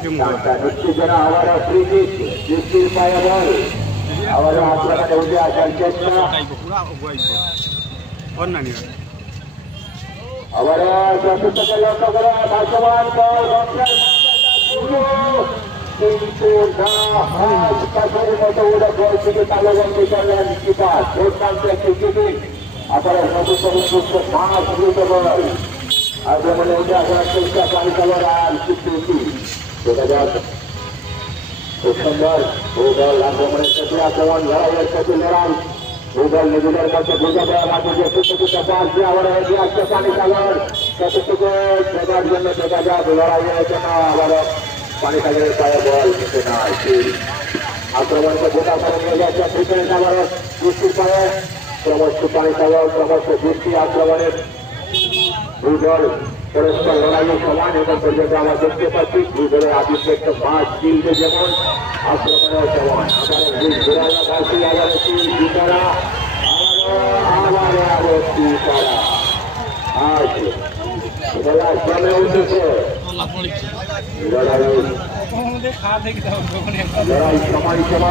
নিশ্চিত আবার বৃষ্টির পায়ে বল আবার আক্রমণে উঠে আসার চেষ্টা আবার চতুর্থকে লক্ষ্য করে ভাসমান বল কিন্তু পাশের মতো ওরা বল থেকে তালবন্দি করলেন কিপার দুর্দান্ত একটি কিপিং আবার চতুর্থ মাস দ্রুত বল আক্রমণে উঠে আসার চেষ্টা পানিসাগর আর স্বীকৃতি দেখা যাক খুব সুন্দর ভূগোল আক্রমণের ক্ষেত্রে আক্রমণ লড়াইয়ের ক্ষেত্রে লড়াই ভূগোল নিজেদের মধ্যে বুঝে দেওয়া মাঝে যে ছোট পাশে আবার এগিয়ে আসছে পানিসাগর চতুর্থ দেখার জন্য দেখা যাক লড়াইয়ের জন্য আবার পানিসাগরের পায়ে বল নিতে নয় আক্রমণকে বোকা করে নিয়ে যাচ্ছে ক্রিকেট আবার বৃষ্টির পায়ে ক্রমশ পানিসাগর ক্রমশ বৃষ্টি আক্রমণের ভূগোল পরস্পর লড়াইয়ের সমান এবং পর্যন্ত আমরা দেখতে পাচ্ছি ভূগোলের আধিপত্য মাছ চিলতে যেমন আক্রমণের সমান আবার উঠেছে লড়াই সমান সমান